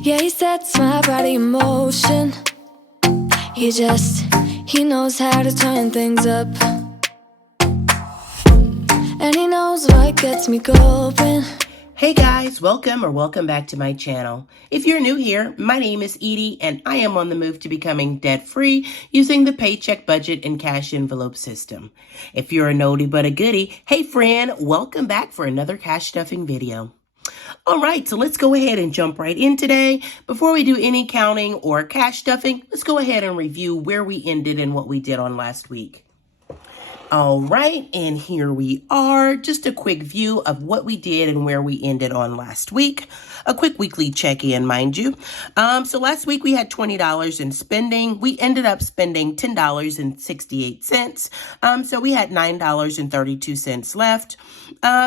Yeah, he sets my body in motion. He knows how to turn things up. And he knows what gets me going. Hey guys, welcome back to my channel. If you're new here, my name is Edie and I am on the move to becoming debt-free using the Paycheck budget and cash envelope system. If you're a oldie but a goodie, hey friend, welcome back for another cash stuffing video. All right, so let's go ahead and jump right in today. Before we do any counting or cash stuffing, let's go ahead and review where we ended and what we did on last week. All right, and here we are. Just a quick view of what we did and where we ended on last week. A quick weekly check-in, mind you. So last week we had $20 in spending. We ended up spending $10.68. So we had $9.32 left.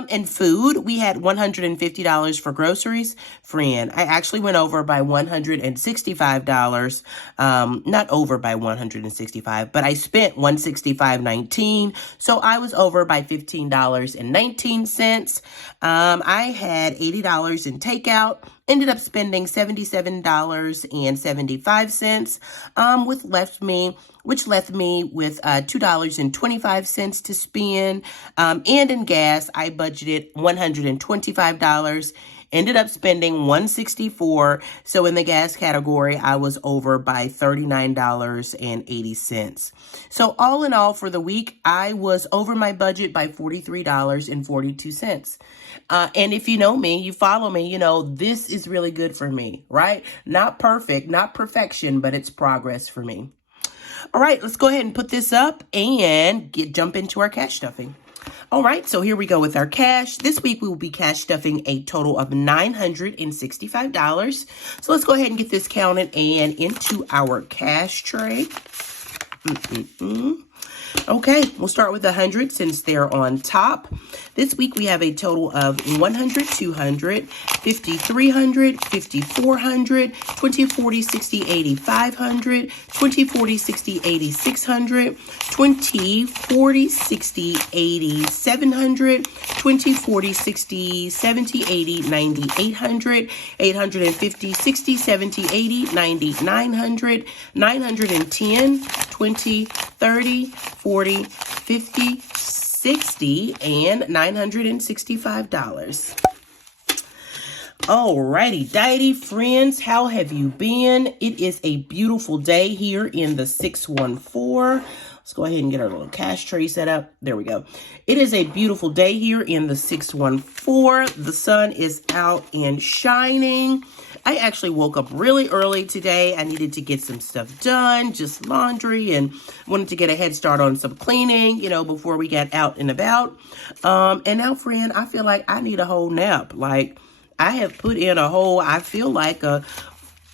In food, we had $150 for groceries. Friend, I actually went over by $165. Not over by $165, but I spent $165.19. So I was over by $15.19. I had $80 in takeout, ended up spending $77.75, which left me with $2.25 to spend. And in gas, I budgeted $125. Ended up spending $164. So in the gas category, I was over by $39.80. So all in all for the week, I was over my budget by $43.42. And if you know me, you follow me, you know, this is really good for me, right? Not perfect, not perfection, but it's progress for me. All right, let's go ahead and put this up and jump into our cash stuffing. All right, so here we go with our cash. This week we will be cash stuffing a total of $965. So let's go ahead and get this counted and into our cash tray. Okay, we'll start with 100 since they're on top. This week we have a total of 100, 200, 50, 300, 50, 400, 20, 40, 60, 80, 500, 20, 40, 60, 80, 600, 20, 40, 60, 80, 700, 20, 40, 60, 70, 80, 90, 800, 850, 60, 70, 80, 90, 900, 910, 20, 30, 40, 50, 60, and $965. Alrighty, dighty friends, how have you been? It is a beautiful day here in the 614. Let's go ahead and get our little cash tray set up. There we go. It is a beautiful day here in the 614. The sun is out and shining. I actually woke up really early today. I needed to get some stuff done, just laundry, and wanted to get a head start on some cleaning, you know, before we get out and about. And now, friend, I feel like I need a whole nap. Like, I have put in I feel like a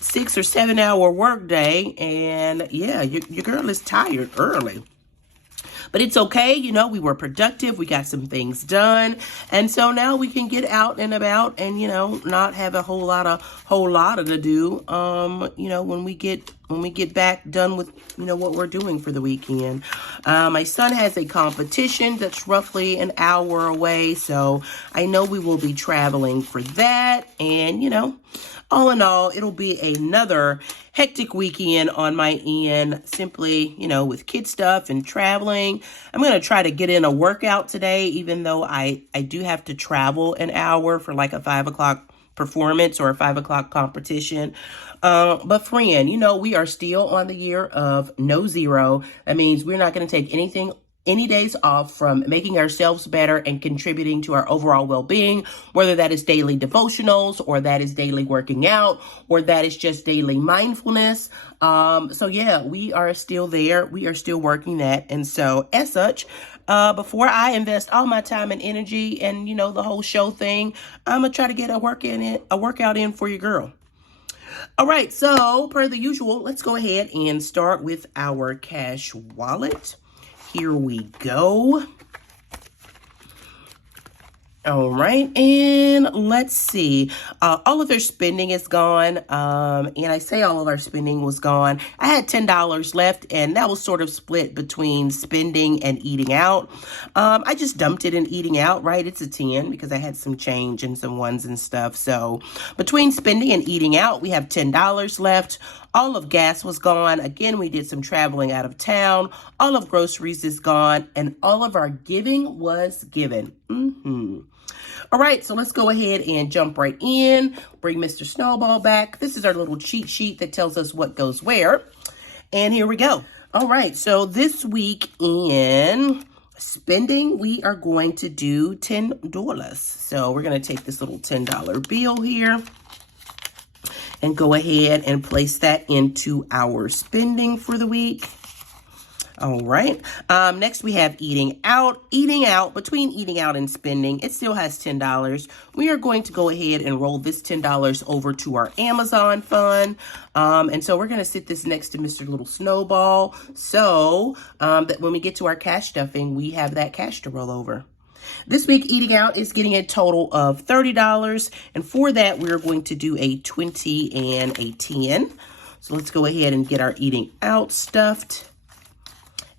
6 or 7 hour work day. And yeah, your girl is tired early. But it's okay, you know, we were productive, we got some things done, and so now we can get out and about and, you know, not have a whole lot to do, you know, when we get back done with, you know, what we're doing for the weekend. My son has a competition that's roughly an hour away, so I know we will be traveling for that, and, you know, all in all, it'll be another hectic weekend on my end, simply, you know, with kid stuff and traveling. I'm going to try to get in a workout today, even though I do have to travel an hour for like a 5 o'clock performance or a 5 o'clock competition. But friend, you know, we are still on the year of no zero. That means we're not going to take any days off from making ourselves better and contributing to our overall well-being, whether that is daily devotionals or that is daily working out or that is just daily mindfulness. So yeah, we are still there. We are still working that. And so as such, before I invest all my time and energy and, you know, the whole show thing, I'm going to try to get a workout in for your girl. All right. So per the usual, let's go ahead and start with our cash wallet. Here we go. All right, and let's see. All of their spending is gone, and I say all of our spending was gone. I had $10 left, and that was sort of split between spending and eating out. I just dumped it in eating out, right? It's a 10 because I had some change and some ones and stuff. So between spending and eating out, we have $10 left. All of gas was gone. Again, we did some traveling out of town. All of groceries is gone, and all of our giving was given. All right, so let's go ahead and jump right in. Bring Mr. Snowball back. This is our little cheat sheet that tells us what goes where. And here we go. All right, so this week in spending, we are going to do $10. So we're going to take this little $10 bill here and go ahead and place that into our spending for the week. All right. Next, we have eating out. Eating out, between eating out and spending, it still has $10. We are going to go ahead and roll this $10 over to our Amazon fund. And so we're going to sit this next to Mr. Little Snowball so that when we get to our cash stuffing, we have that cash to roll over. This week, eating out is getting a total of $30. And for that, we're going to do a 20 and a 10. So let's go ahead and get our eating out stuffed.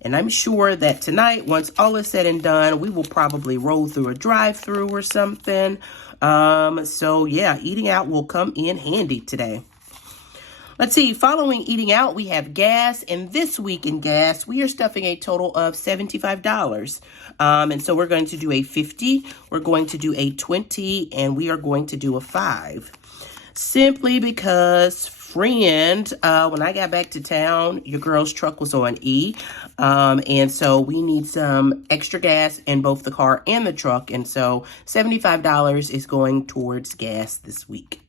And I'm sure that tonight, once all is said and done, we will probably roll through a drive-through or something. So yeah, eating out will come in handy today. Let's see, following eating out, we have gas. And this week in gas, we are stuffing a total of $75. And so we're going to do a 50, we're going to do a 20, and we are going to do a 5. Simply because, friend, when I got back to town, your girl's truck was on E. And so we need some extra gas in both the car and the truck. And so $75 is going towards gas this week.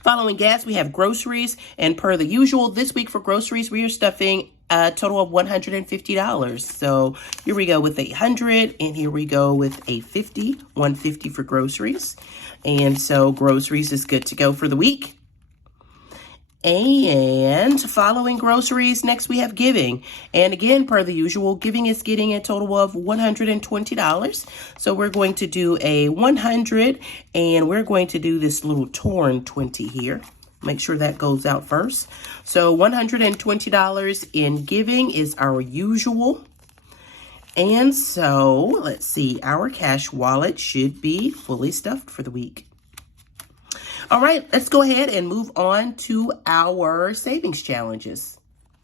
Following gas, we have groceries. And per the usual, this week for groceries, we are stuffing a total of $150. So here we go with 100, and here we go with a 50, 150 for groceries. And so groceries is good to go for the week. And following groceries, next we have giving. And again, per the usual, giving is getting a total of $120. So we're going to do a 100, and we're going to do this little torn 20 here. Make sure that goes out first. So $120 in giving is our usual. And so let's see, our cash wallet should be fully stuffed for the week. All right, let's go ahead and move on to our savings challenges.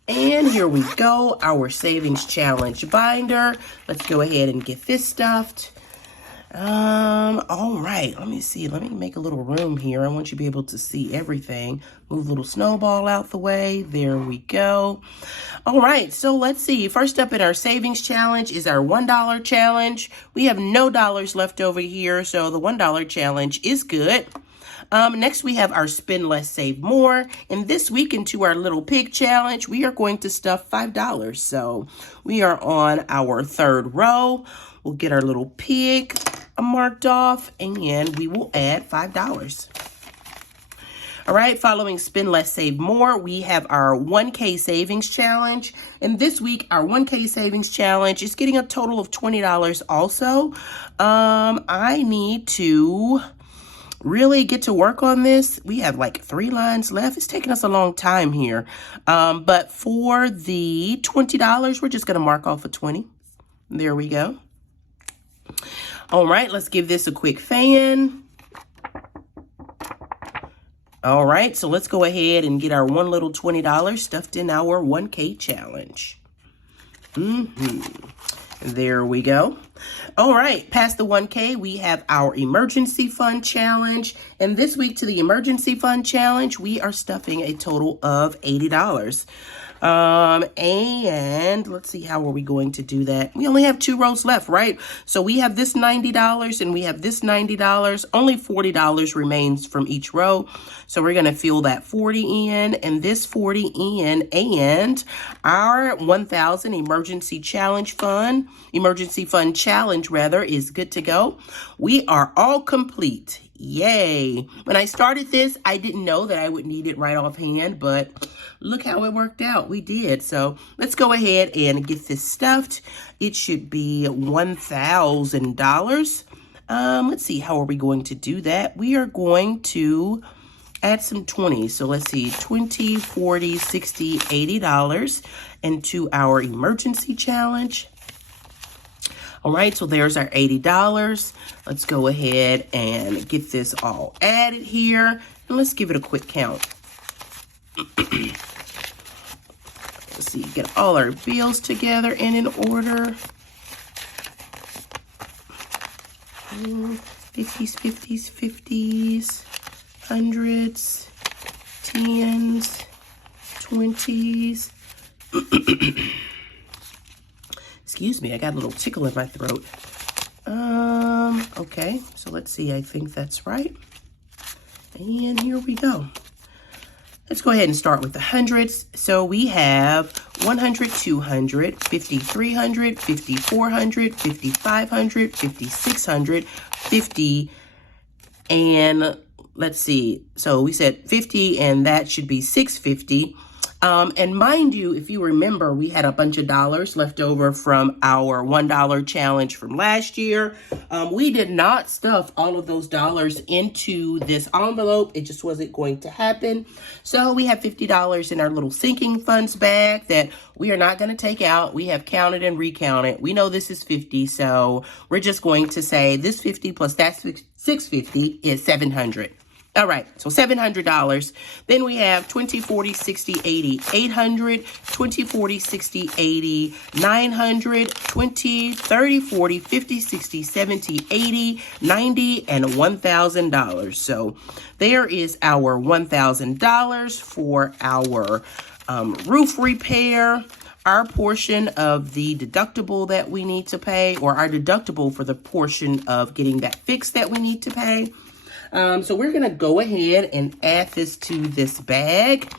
And here we go, our savings challenge binder. Let's go ahead and get this stuffed. All right, let me see. Let me make a little room here. I want you to be able to see everything. Move little Snowball out the way. There we go. All right, so let's see. First up in our savings challenge is our $1 challenge. We have no dollars left over here, so the $1 challenge is good. Next, we have our spend less, save more. And this week into our little pig challenge, we are going to stuff $5. So we are on our third row. We'll get our little pig marked off, and we will add $5. All right, following spend less, save more, we have our 1K savings challenge. And this week, our 1K savings challenge is getting a total of $20 also. I need to really get to work on this. We have like 3 lines left. It's taking us a long time here. But for the $20, we're just going to mark off a 20. There we go. All right, let's give this a quick fan. All right, so let's go ahead and get our one little $20 stuffed in our 1K challenge. There we go. All right, past the 1K, we have our emergency fund challenge. And this week to the emergency fund challenge, we are stuffing a total of $80. And let's see, how are we going to do that? We only have 2 rows left, right? So we have this $90 and we have this $90. Only $40 remains from each row. So we're going to fill that 40 in and this 40 in, and our 1,000 emergency fund challenge rather is good to go. We are all complete. Yay. When I started this, I didn't know that I would need it right offhand, but look how it worked out. We did. So let's go ahead and get this stuffed. It should be $1,000. Let's see, how are we going to do that? We are going to add some 20s. So let's see, 20, 40, 60, $80 into our emergency challenge. All right, so there's our $80. Let's go ahead and get this all added here. And let's give it a quick count. Let's see, get all our bills together and in order. 50s, 50s, 50s, hundreds, 10s, 20s. Excuse me, I got a little tickle in my throat. Okay, so let's see, I think that's right. And here we go. Let's go ahead and start with the hundreds. So we have 100, 200, 50, 300, 50, 400, 50, 500, 50, 600, 50, and let's see. So we said 50, and that should be 650. And mind you, if you remember, we had a bunch of dollars left over from our $1 challenge from last year. We did not stuff all of those dollars into this envelope. It just wasn't going to happen. So we have $50 in our little sinking funds bag that we are not going to take out. We have counted and recounted. We know this is 50, so we're just going to say this 50 plus that 650 is 700. All right, so $700. Then we have 20, 40, 60, 80, 800, 20, 40, 60, 80, 900, 20, 30, 40, 50, 60, 70, 80, 90, and $1,000. So there is our $1,000 for our roof repair, our portion of the deductible that we need to pay, or our deductible for the portion of getting that fixed that we need to pay. So we're going to go ahead and add this to this bag.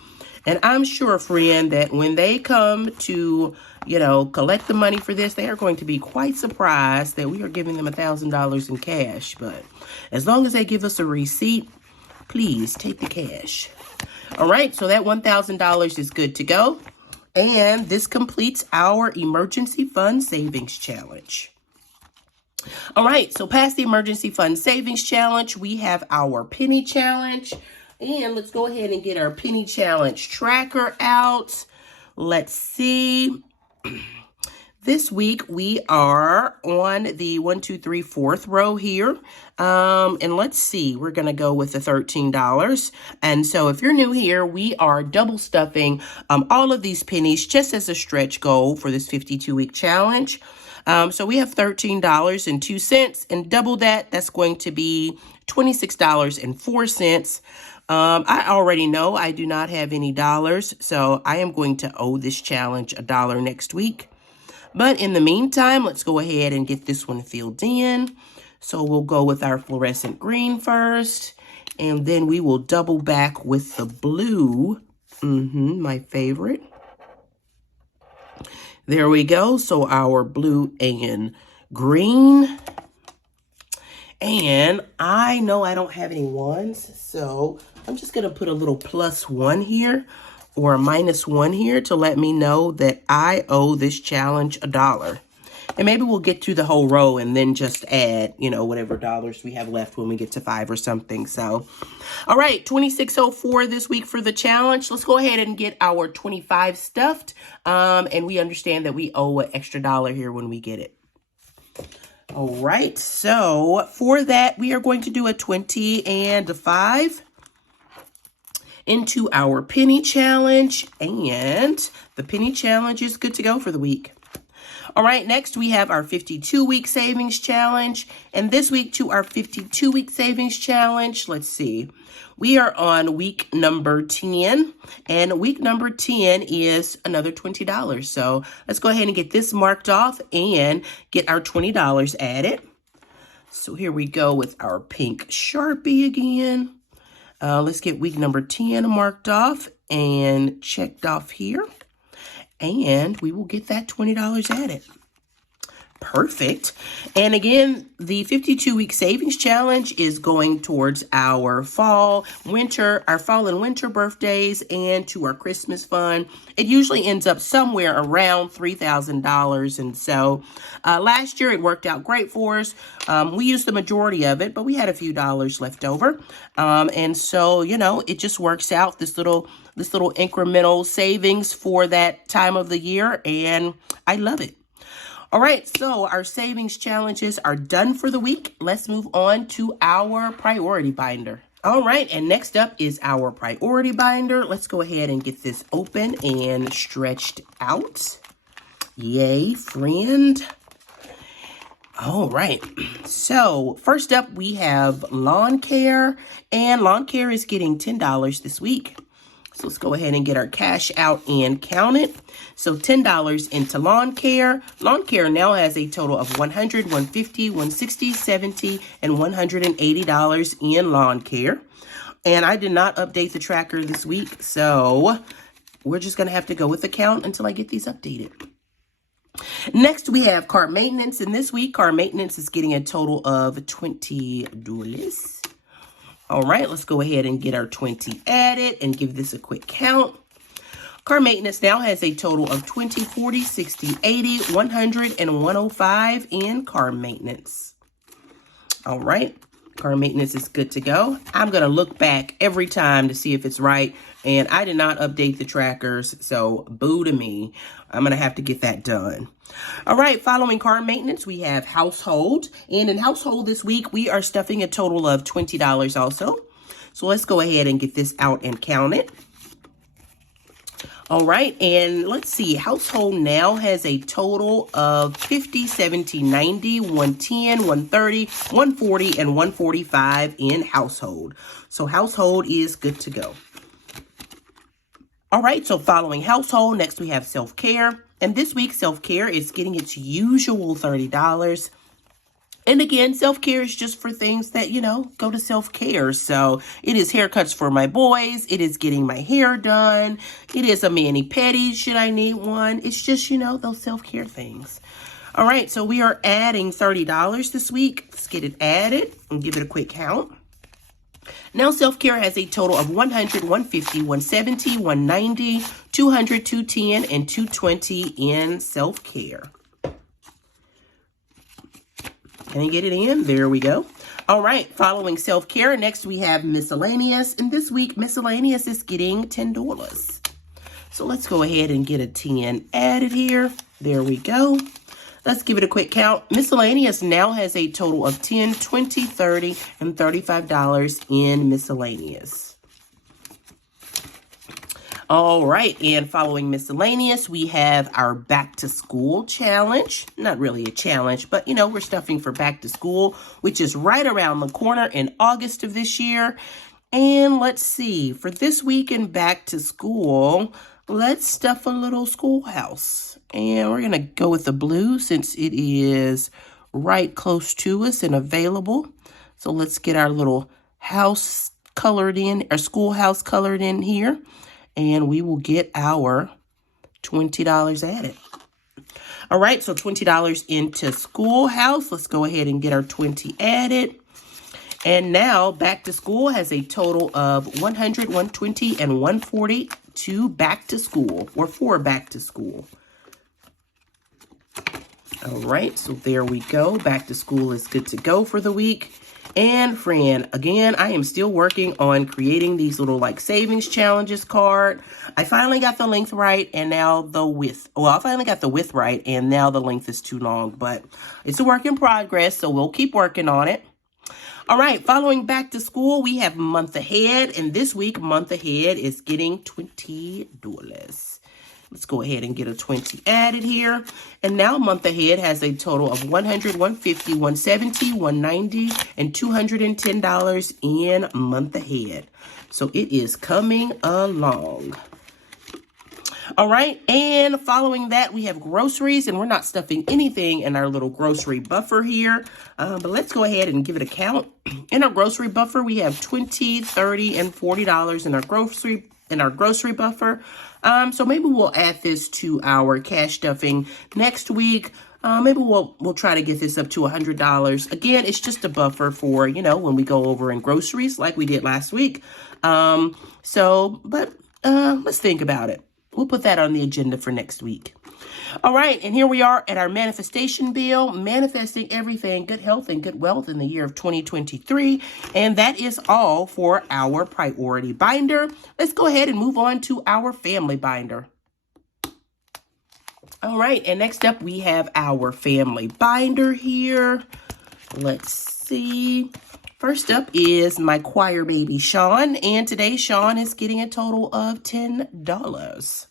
And I'm sure, friend, that when they come to, collect the money for this, they are going to be quite surprised that we are giving them $1,000 in cash. But as long as they give us a receipt, please take the cash. All right, so that $1,000 is good to go. And this completes our emergency fund savings challenge. All right, so past the emergency fund savings challenge, we have our penny challenge. And let's go ahead and get our penny challenge tracker out. Let's see. This week we are on the 1, 2, 3, 4th row here. And let's see, we're going to go with the $13. And so if you're new here, we are double stuffing all of these pennies just as a stretch goal for this 52-week challenge. So we have $13.02, and double that, that's going to be $26.04. I already know I do not have any dollars, so I am going to owe this challenge $1 next week. But in the meantime, let's go ahead and get this one filled in. So we'll go with our fluorescent green first, and then we will double back with the blue, my favorite. There we go. So our blue and green. And I know I don't have any ones, so I'm just going to put a little +1 here or a -1 here to let me know that I owe this challenge $1. And maybe we'll get to the whole row and then just add, whatever dollars we have left when we get to 5 or something. So, all right, $26.04 this week for the challenge. Let's go ahead and get our 25 stuffed. And we understand that we owe an extra $1 here when we get it. All right, so for that, we are going to do a 20 and a 5 into our penny challenge. And the penny challenge is good to go for the week. All right, next we have our 52-week savings challenge. And this week to our 52-week savings challenge, let's see. We are on week number 10, and week number 10 is another $20. So let's go ahead and get this marked off and get our $20 added. So here we go with our pink Sharpie again. Let's get week number 10 marked off and checked off here. And we will get that $20 added. perfect. And again, the 52-week savings challenge is going towards our fall and winter birthdays and to our Christmas fund. It usually ends up somewhere around $3,000. And so last year it worked out great for us. We used the majority of it, but we had a few dollars left over. And so, you know, it just works out, this little incremental savings for that time of the year. And I love it. All right, so our savings challenges are done for the week. Let's move on to our priority binder. All right, and next up is our priority binder. Let's go ahead and get this open and stretched out. Yay, friend. All right, so first up we have lawn care, and lawn care is getting $10 this week. So let's go ahead and get our cash out and count it. So $10 into lawn care. Lawn care now has a total of $100, $150, $160, $70, and $180 in lawn care. And I did not update the tracker this week, so we're just going to have to go with the count until I get these updated. Next, we have car maintenance. And this week, car maintenance is getting a total of $20. All right, let's go ahead and get our 20 added and give this a quick count. Car maintenance now has a total of 20, 40, 60, 80, 100, and 105 in car maintenance. All right, car maintenance is good to go. I'm going to look back every time to see if it's right. And I did not update the trackers, so boo to me. I'm going to have to get that done. All right, following car maintenance, we have household. And in household this week, we are stuffing a total of $20 also. So let's go ahead and get this out and count it. All right, and let's see, household now has a total of 50, 70, 90, 110, 130, 140, and 145 in household. So household is good to go. All right, so following household, next we have self-care. And this week, self-care is getting its usual $30. And again, self-care is just for things that, you know, go to self-care. So it is haircuts for my boys. It is getting my hair done. It is a mani-pedi should I need one. It's just, you know, those self-care things. All right, so we are adding $30 this week. Let's get it added and give it a quick count. Now self-care has a total of 100, 150, 170, 190, 200, 210, and 220 in self-care. Can I get it in? There we go. All right, following self-care, next we have miscellaneous. And this week, miscellaneous is getting $10. So let's go ahead and get a 10 added here. There we go. Let's give it a quick count. Miscellaneous now has a total of $10, $20, $30, and $35 in miscellaneous. All right, and following miscellaneous, we have our back to school challenge. Not really a challenge, but you know, we're stuffing for back to school, which is right around the corner in August of this year. And let's see, for this week in back to school, let's stuff a little schoolhouse. And we're gonna go with the blue since it is right close to us and available. So let's get our little house colored in, our schoolhouse colored in here. And we will get our $20 added. All right, so $20 into schoolhouse. Let's go ahead and get our 20 added. And now back to school has a total of 100, 120, and 140 to back to school, or for back to school. All right, so there we go. Back to school is good to go for the week. And friend, again, I am still working on creating these little like savings challenges card. I finally got the length right and now the width. Well, I finally got the width right and now the length is too long, but it's a work in progress, so we'll keep working on it. All right, following back to school, we have month ahead, and this week, month ahead is getting $20. Let's go ahead and get a 20 added here. And now month ahead has a total of 100, 150, 170, 190, and $210 in month ahead. So it is coming along. All right, and following that, we have groceries, and we're not stuffing anything in our little grocery buffer here. But let's go ahead and give it a count. In our grocery buffer, we have $20, $30, and $40 in our grocery buffer. So maybe we'll add this to our cash stuffing next week. Maybe we'll try to get this up to $100. Again, it's just a buffer for, you know, when we go over in groceries like we did last week. But let's think about it. We'll put that on the agenda for next week. All right, and here we are at our manifestation bill, manifesting everything, good health and good wealth in the year of 2023. And that is all for our priority binder. Let's go ahead and move on to our family binder. All right, and next up we have our family binder here. Let's see. First up is my choir baby, Sean. And today Sean is getting a total of $10.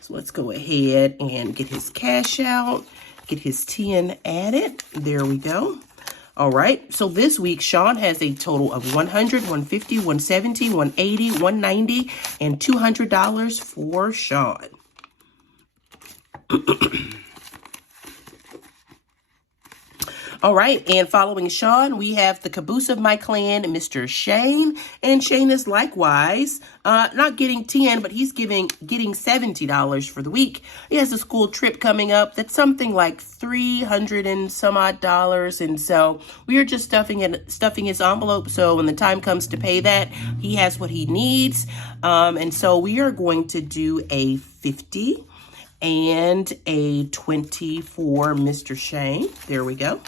So let's go ahead and get his cash out, get his 10 added. There we go. All right. So this week, Sean has a total of 100, 150, 170, 180, 190, and $200 for Sean. All right, and following Sean, we have the caboose of my clan, Mr. Shane. And Shane is likewise not getting 10, but he's getting $70 for the week. He has a school trip coming up that's something like $300 and some odd dollars. And so we are just stuffing his envelope. So when the time comes to pay that, he has what he needs. And so we are going to do a 50 and a 20 for Mr. Shane. There we go.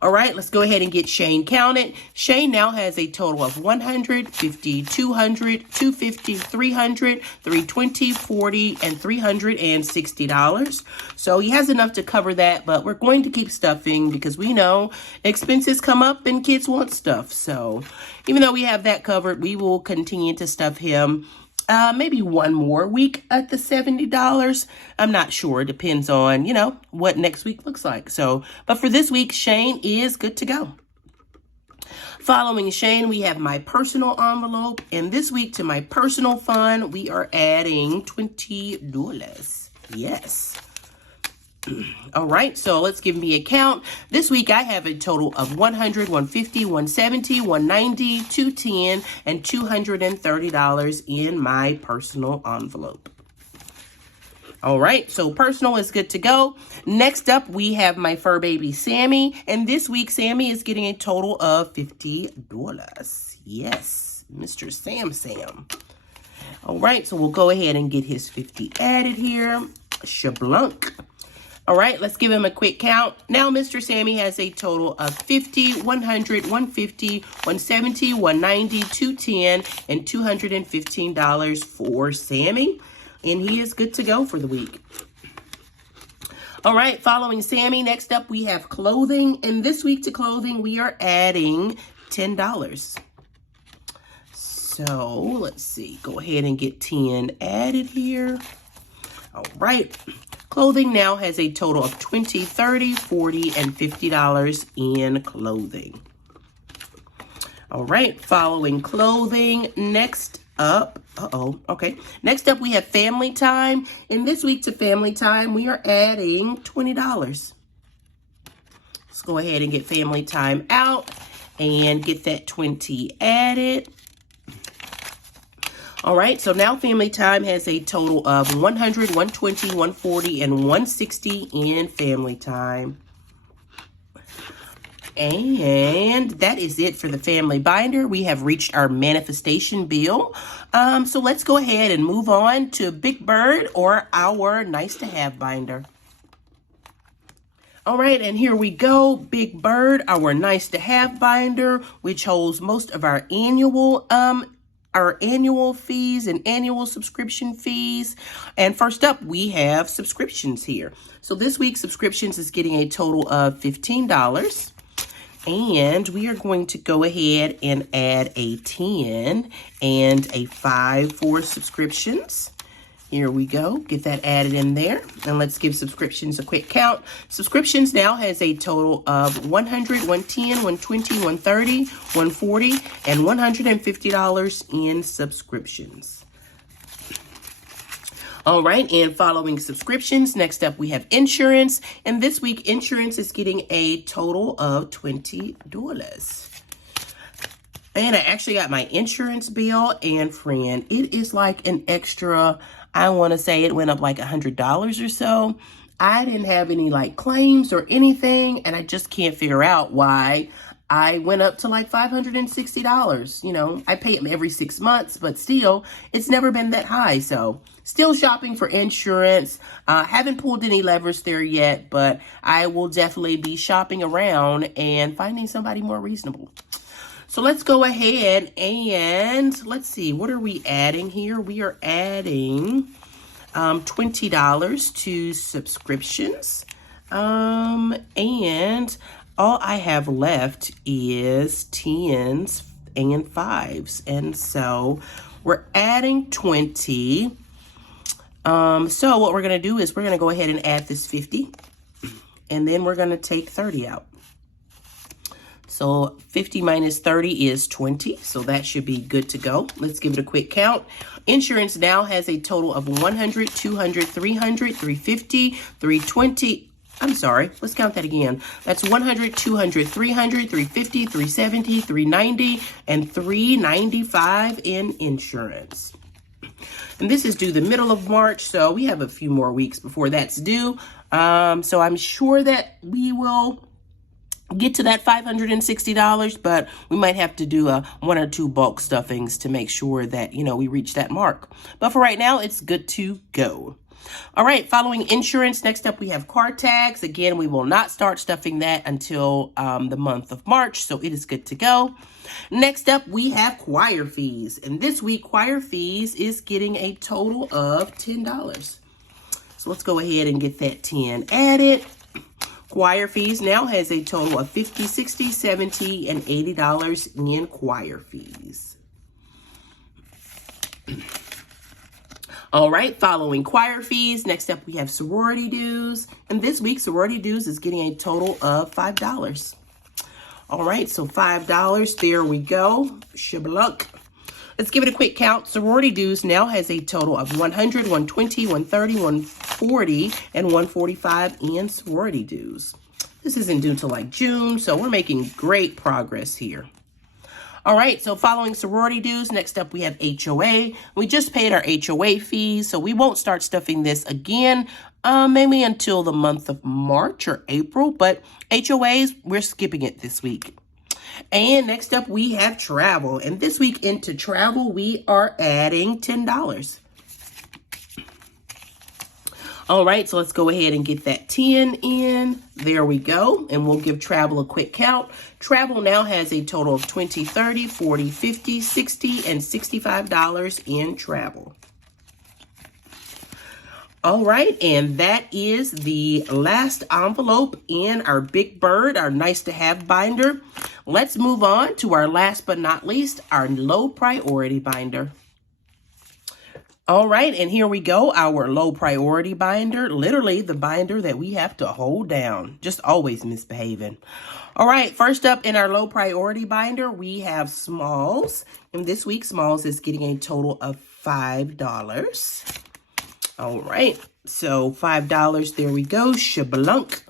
All right, let's go ahead and get Shane counted. Shane now has a total of 100, 50, 200, 250, 300, 320, 40, and $360. So he has enough to cover that, but we're going to keep stuffing because we know expenses come up and kids want stuff. So even though we have that covered, we will continue to stuff him. Maybe one more week at the $70. I'm not sure. It depends on, you know, what next week looks like. So, but for this week, Shane is good to go. Following Shane, we have my personal envelope. And this week to my personal fund, we are adding $20. Yes. All right, so let's give me a count. This week I have a total of 100, 150, 170, 190, 210, and $230 in my personal envelope. All right, so personal is good to go. Next up, we have my fur baby, Sammy. And this week, Sammy is getting a total of $50. Yes, Mr. Sam. All right, so we'll go ahead and get his 50 added here. Shablunk. All right, let's give him a quick count. Now, Mr. Sammy has a total of 50, 100, 150, 170, 190, 210, and $215 for Sammy. And he is good to go for the week. All right, following Sammy, next up we have clothing. And this week to clothing, we are adding $10. So let's see, go ahead and get 10 added here. All right. Clothing now has a total of $20, $30, $40, and $50 in clothing. All right, following clothing, next up, next up we have family time. And this week to family time, we are adding $20. Let's go ahead and get family time out and get that 20 added. All right, so now family time has a total of 100, 120, 140, and 160 in family time. And that is it for the family binder. We have reached our manifestation bill. So let's go ahead and move on to Big Bird or our nice to have binder. All right, and here we go, Big Bird, our nice to have binder, which holds most of our annual fees and annual subscription fees. And first up, we have subscriptions here. So this week, subscriptions is getting a total of $15. And we are going to go ahead and add a 10 and a 5 for subscriptions. Here we go. Get that added in there. And let's give subscriptions a quick count. Subscriptions now has a total of 100, 110, 120, 130, 140, and $150 in subscriptions. All right, and following subscriptions, next up we have insurance. And this week, insurance is getting a total of $20. And I actually got my insurance bill, and friend, it is like an extra, I want to say it went up like $100 or so. I didn't have any like claims or anything, and I just can't figure out why I went up to like $560. You know, I pay them every 6 months, but still, it's never been that high. So still shopping for insurance. Haven't pulled any levers there yet, but I will definitely be shopping around and finding somebody more reasonable. So let's go ahead and let's see, what are we adding here? We are adding $20 to subscriptions. And all I have left is 10s and 5s. And so we're adding 20. So what we're going to do is we're going to go ahead and add this 50. And then we're going to take 30 out. So 50 minus 30 is 20. So that should be good to go. Let's give it a quick count. Insurance now has a total of 100, 200, 300, 350, 320. I'm sorry, let's count that again. That's 100, 200, 300, 350, 370, 390, and 395 in insurance. And this is due the middle of March, so we have a few more weeks before that's due. So I'm sure that we will get to that $560, but we might have to do one or two bulk stuffings to make sure that, you know, we reach that mark. But for right now, it's good to go. All right, following insurance, next up we have car tags. Again, we will not start stuffing that until the month of March, so it is good to go. Next up, we have choir fees. And this week, choir fees is getting a total of $10. So let's go ahead and get that 10 added. Choir fees now has a total of $50, $60, $70, and $80 in choir fees. All right, following choir fees, next up we have sorority dues. And this week, sorority dues is getting a total of $5. All right, so $5, there we go. Shibalunk. Let's give it a quick count. Sorority dues now has a total of 100, 120, 130, 140, and 145 in sorority dues. This isn't due till like June, so we're making great progress here. All right, so following sorority dues, next up we have HOA. We just paid our HOA fees, so we won't start stuffing this again, maybe until the month of March or April, but HOAs, we're skipping it this week. And next up we have travel, and this week into travel, we are adding $10. All right, so let's go ahead and get that 10 in. There we go. And we'll give travel a quick count. Travel now has a total of $20, $30, $40, $50, $60, and $65 in travel. All right, and that is the last envelope in our Big Bird, our nice to have binder. Let's move on to our last but not least, our low priority binder. All right, and here we go, our low priority binder, literally the binder that we have to hold down, just always misbehaving. All right, first up in our low priority binder, we have Smalls, and this week Smalls is getting a total of $5. All right, so $5, there we go, shabalunk.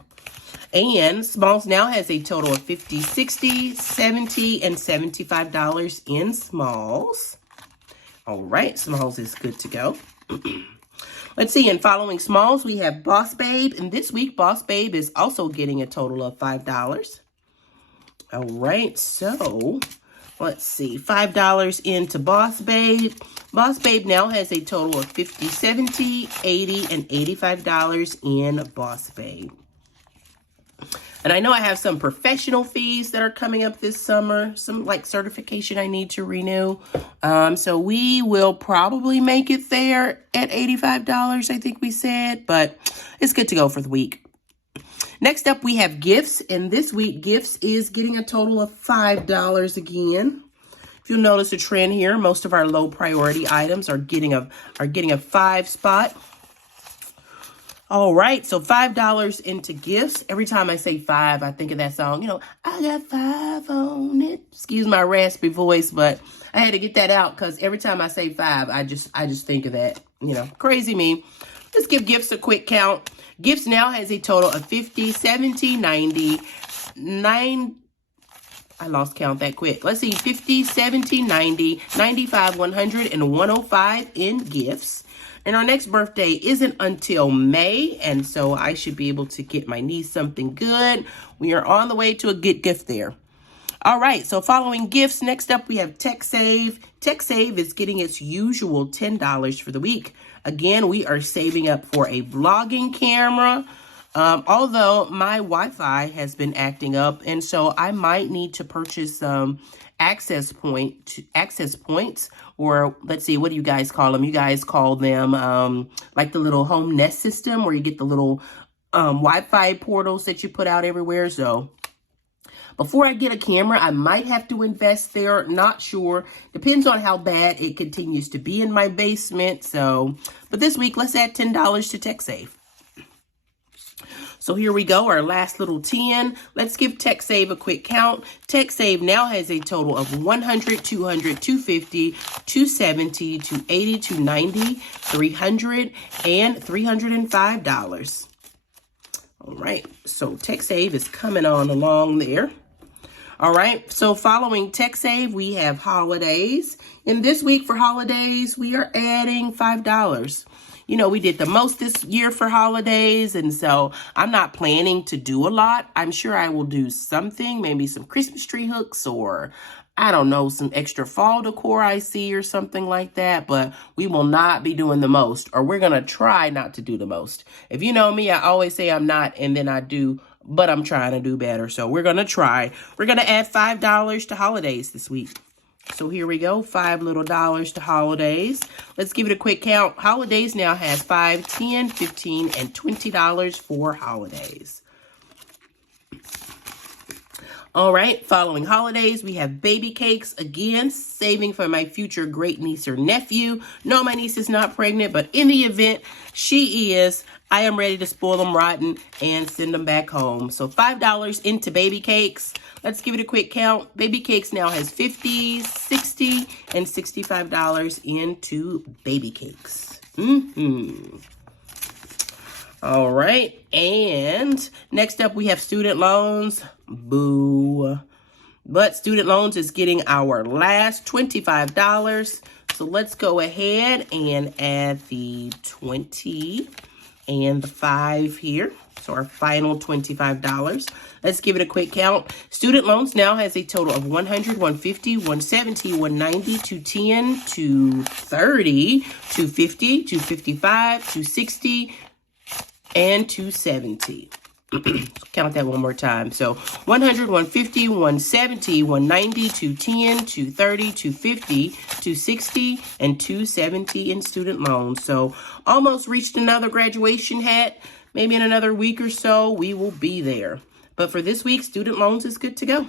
And Smalls now has a total of $50, $60, $70, and $75 in Smalls. All right, Smalls is good to go. Let's see, and following Smalls, we have Boss Babe. And this week, Boss Babe is also getting a total of $5. All right, so let's see, $5 into Boss Babe. Boss Babe now has a total of $50, $70, $80, and $85 in Boss Babe. And I know I have some professional fees that are coming up this summer, some like certification I need to renew. So we will probably make it there at $85, I think we said, but it's good to go for the week. Next up, we have gifts. And this week, gifts is getting a total of $5 again. If you'll notice a trend here, most of our low priority items are getting a 5 spot. All right, so $5 into gifts. Every time I say 5, I think of that song. You know, I got 5 on it. Excuse my raspy voice, but I had to get that out because every time I say 5, I just think of that. You know, crazy me. Let's give gifts a quick count. Gifts now has a total of $50, $70, $90, $9. I lost count that quick. Let's see, 50, 70, 90, 95, 100, and 105 in gifts. And our next birthday isn't until May, and so I should be able to get my niece something good. We are on the way to a good gift there. All right, so following gifts, next up we have TechSave. TechSave is getting its usual $10 for the week. Again, we are saving up for a vlogging camera. Although my Wi-Fi has been acting up, and so I might need to purchase some access points, or let's see, what do you guys call them? You guys call them like the little home Nest system, where you get the little Wi-Fi portals that you put out everywhere. So before I get a camera, I might have to invest there. Not sure. Depends on how bad it continues to be in my basement. So, but this week, let's add $10 to TechSave. So here we go, our last little 10. Let's give TechSave a quick count. TechSave now has a total of 100, 200, 250, 270, 280, 290, 300, and $305. All right, so TechSave is coming on along there. All right, so following TechSave, we have holidays. And this week for holidays, we are adding $5. You know, we did the most this year for holidays, and so I'm not planning to do a lot. I'm sure I will do something, maybe some Christmas tree hooks, or I don't know, some extra fall decor I see or something like that, but we will not be doing the most, or we're going to try not to do the most. If you know me, I always say I'm not, and then I do, but I'm trying to do better. So we're going to try. We're going to add $5 to holidays this week. So here we go, $5 little to holidays. Let's give it a quick count. Holidays now has $5, $10, $15, and $20 for holidays. All right, following holidays, we have baby cakes. Again, saving for my future great niece or nephew. No, my niece is not pregnant, but in the event she is, I am ready to spoil them rotten and send them back home. So $5 into baby cakes. Let's give it a quick count. Baby cakes now has $50, $60, and $65 into baby cakes. All right, and next up we have student loans. Boo. But student loans is getting our last $25. So let's go ahead and add the 20 and the 5 here. So our final $25. Let's give it a quick count. Student loans now has a total of 100, 150, 170, 190, 210, 230, 250, 255, 260, and 270. Count that one more time. So 100, 150, 170, 190, 210, 230, 250, 260, and 270 in student loans. So almost reached another graduation hat. Maybe in another week or so, we will be there. But for this week, student loans is good to go.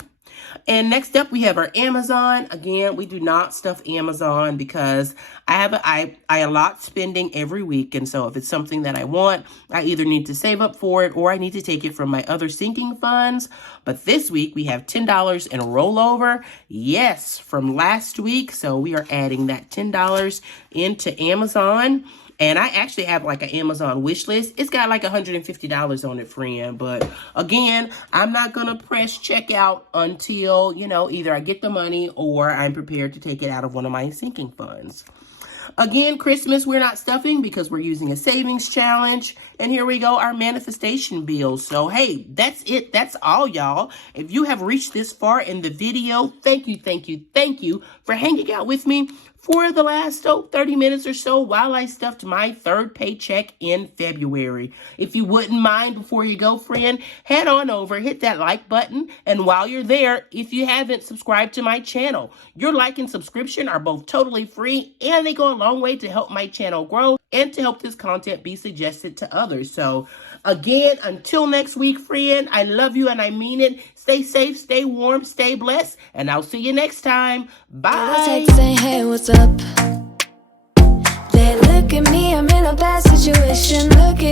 And next up, we have our Amazon. Again, we do not stuff Amazon because I allot spending every week. And so if it's something that I want, I either need to save up for it or I need to take it from my other sinking funds. But this week, we have $10 in a rollover. Yes, from last week. So we are adding that $10 into Amazon. And I actually have like an Amazon wish list. It's got like $150 on it, friend. But again, I'm not going to press checkout until, you know, either I get the money or I'm prepared to take it out of one of my sinking funds. Again, Christmas, we're not stuffing because we're using a savings challenge. And here we go, our manifestation bills. So, hey, that's it. That's all, y'all. If you have reached this far in the video, thank you for hanging out with me for the last 30 minutes or so while I stuffed my third paycheck in February. If you wouldn't mind, before you go, friend, head on over, hit that like button. And while you're there, if you haven't subscribed to my channel, your like and subscription are both totally free and they go a long way to help my channel grow and to help this content be suggested to others. So again, until next week, friend, I love you and I mean it. Stay safe, stay warm, stay blessed, and I'll see you next time. Bye. Saying, hey, what's up? They look at me, I'm in a bad situation. Look at